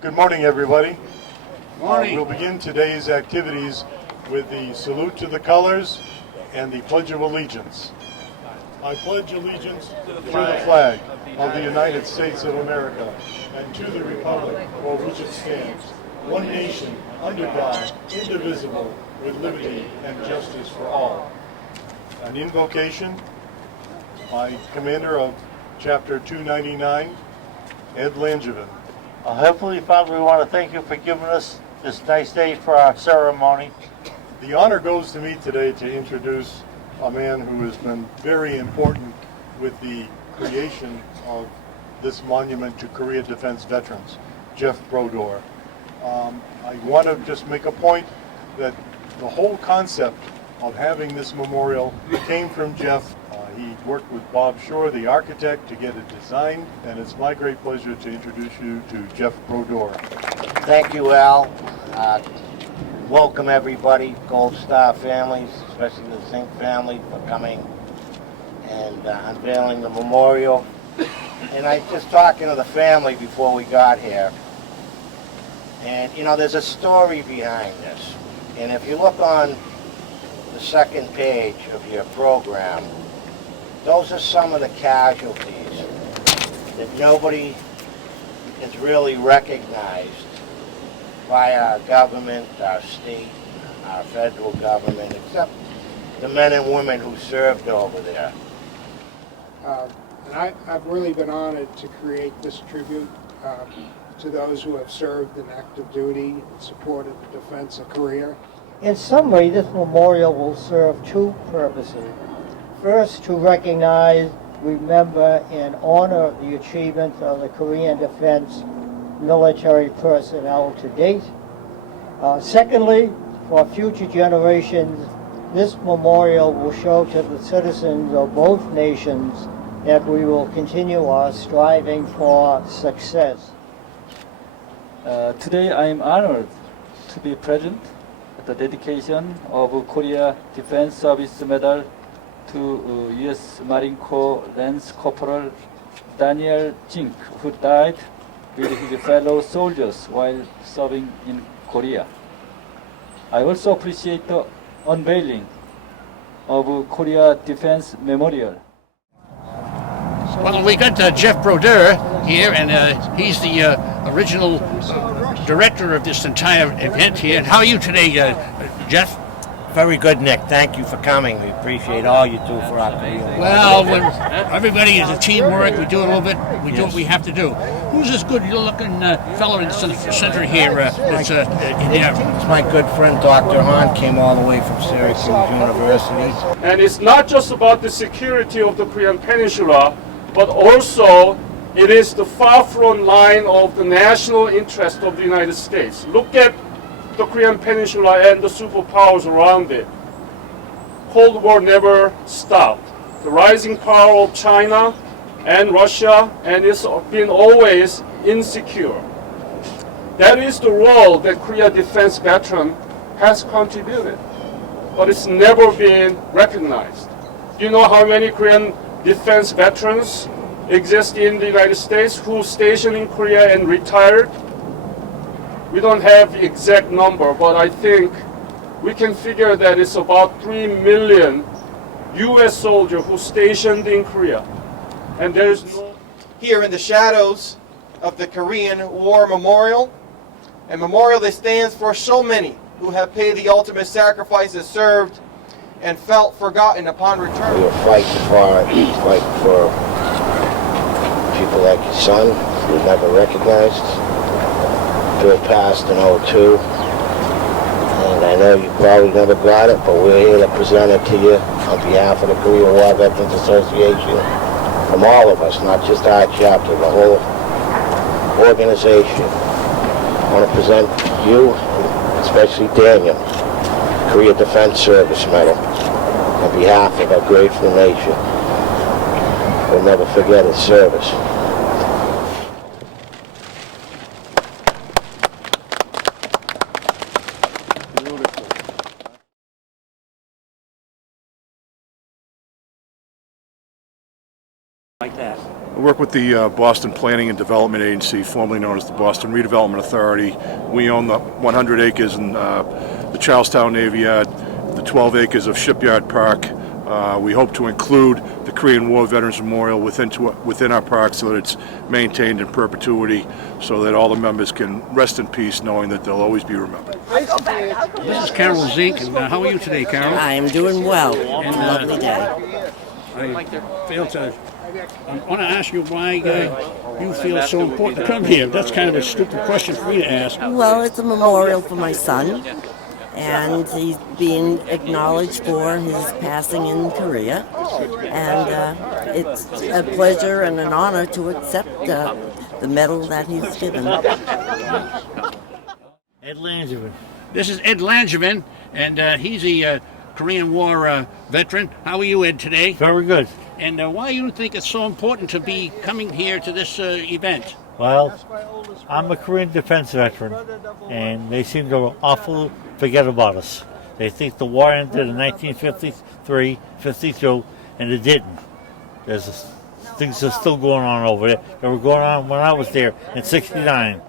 Good morning, everybody. Morning. We'll begin today's activities with the salute to the colors and the Pledge of Allegiance. I pledge allegiance to the flag of the United States of America and to the republic for which it stands, one nation, under God, indivisible, with liberty and justice for all. An invocation by Commander of Chapter 299, Ed Langevin. Heavenly Father, we want to thank you for giving us this nice day for our ceremony. The honor goes to me today to introduce a man who has been very important with the creation of this monument to Korea defense veterans, Jeff Brodeur. I want to just make a point that the whole concept of having this memorial came from Jeff. He worked with Bob Shore, the architect, to get it designed, and it's my great pleasure to introduce you to Jeff Brodeur. Thank you, Al. Welcome everybody, Gold Star families, especially the Zink family, for coming and unveiling the memorial. And I just talking to the family before we got here, and you know, there's a story behind this. And if you look on the second page of your program, those are some of the casualties that nobody has really recognized by our government, our state, our federal government, except the men and women who served over there. And I've really been honored to create this tribute to those who have served in active duty and supported the defense of Korea. In summary, this memorial will serve two purposes. First, to recognize, remember, and honor the achievements of the Korean defense military personnel to date. Secondly, for future generations, this memorial will show to the citizens of both nations that we will continue our striving for success. Today I am honored to be present at the dedication of Korea Defense Service Medal to U.S. Marine Corps Lance Corporal Daniel Jink, who died with his fellow soldiers while serving in Korea. I also appreciate the unveiling of Korea Defense Memorial. Well, we got Jeff Brodeur here, and he's the original director of this entire event here. How are you today, Jeff? Very good, Nick. Thank you for coming. We appreciate all you do for our community. Well, when everybody is a teamwork. We do a little bit. We do what we have to do. Who's this good-looking fellow in the center here? That's in there? It's my good friend, Dr. Hahn, came all the way from Syracuse University. And it's not just about the security of the Korean Peninsula, but also it is the far front line of the national interest of the United States. Look at the Korean Peninsula and the superpowers around it. Cold War never stopped. The rising power of China and Russia, and it's been always insecure. That is the role that Korea defense veteran has contributed, but it's never been recognized. Do you know how many Korean defense veterans exist in the United States who stationed in Korea and retired? We don't have the exact number, but I think we can figure that it's about 3 million U.S. soldiers who stationed in Korea. And there's no... Here in the shadows of the Korean War Memorial, a memorial that stands for so many who have paid the ultimate sacrifices, served, and felt forgotten upon return. We were fighting for people like your son, who were never recognized. Bill passed in 02, and I know you probably never got it, but we're here to present it to you on behalf of the Korea War Veterans Association, from all of us, not just our chapter, the whole organization. I want to present you, and especially Daniel, Korea Defense Service Medal, on behalf of our grateful nation. We'll never forget his service. work with the Boston Planning and Development Agency, formerly known as the Boston Redevelopment Authority. We own the 100 acres in the Charlestown Navy Yard, the 12 acres of Shipyard Park. We hope to include the Korean War Veterans Memorial within our park so that it's maintained in perpetuity, so that all the members can rest in peace knowing that they'll always be remembered. This is Carol Zink, and how are you today, Carol? I'm doing well. And, It's a lovely day. I want to ask you why you feel it's so important to come here. That's kind of a stupid question for me to ask. Well, it's a memorial for my son, and he's being acknowledged for his passing in Korea. And it's a pleasure and an honor to accept the medal that he's given. Ed Langevin. This is Ed Langevin, and he's a Korean War veteran. How are you, Ed, today? Very good. And why do you think it's so important to be coming here to this event? Well, I'm a Korean defense veteran, and they seem to awfully forget about us. They think the war ended in 1953, 52, and it didn't. Things are still going on over there. They were going on when I was there in '69.